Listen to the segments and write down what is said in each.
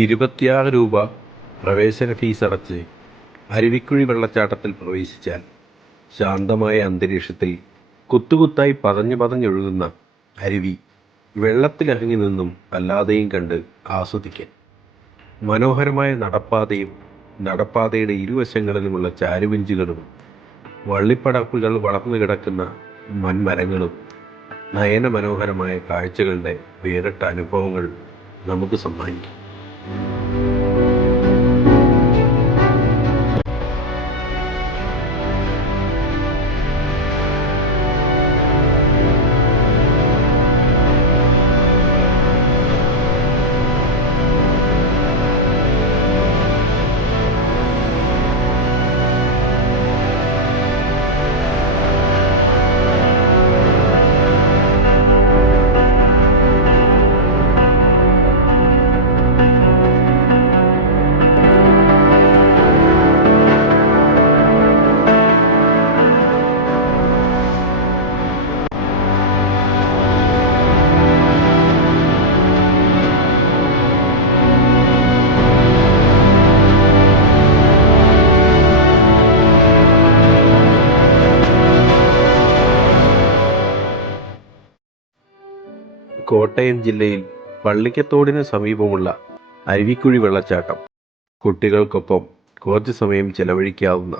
രൂപ പ്രവേശന ഫീസടച്ച് അരുവിക്കുഴി വെള്ളച്ചാട്ടത്തിൽ പ്രവേശിച്ചാൽ ശാന്തമായ അന്തരീക്ഷത്തിൽ കുത്തുകുത്തായി പതഞ്ഞു പതഞ്ഞൊഴുകുന്ന അരുവി വെള്ളത്തിലിറങ്ങി നിന്നും അല്ലാതെയും കണ്ട് ആസ്വദിക്കാൻ. മനോഹരമായ നടപ്പാതയും നടപ്പാതയുടെ ഇരുവശങ്ങളിലുമുള്ള ചാരുബെഞ്ചുകളും വള്ളിപ്പടർപ്പുകൾ വളർന്നു കിടക്കുന്ന വൻമരങ്ങളും നയനമനോഹരമായ കാഴ്ചകളുടെ വേറിട്ട അനുഭവങ്ങൾ നമുക്ക് സമ്മാനിക്കും. കോട്ടയം ജില്ലയിൽ പള്ളിക്കത്തോടിന് സമീപമുള്ള അരുവിക്കുഴി വെള്ളച്ചാട്ടം കുട്ടികൾക്കൊപ്പം കുറച്ച് സമയം ചെലവഴിക്കാവുന്ന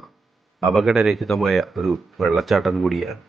അപകടരഹിതമായ ഒരു വെള്ളച്ചാട്ടം കൂടിയാണ്.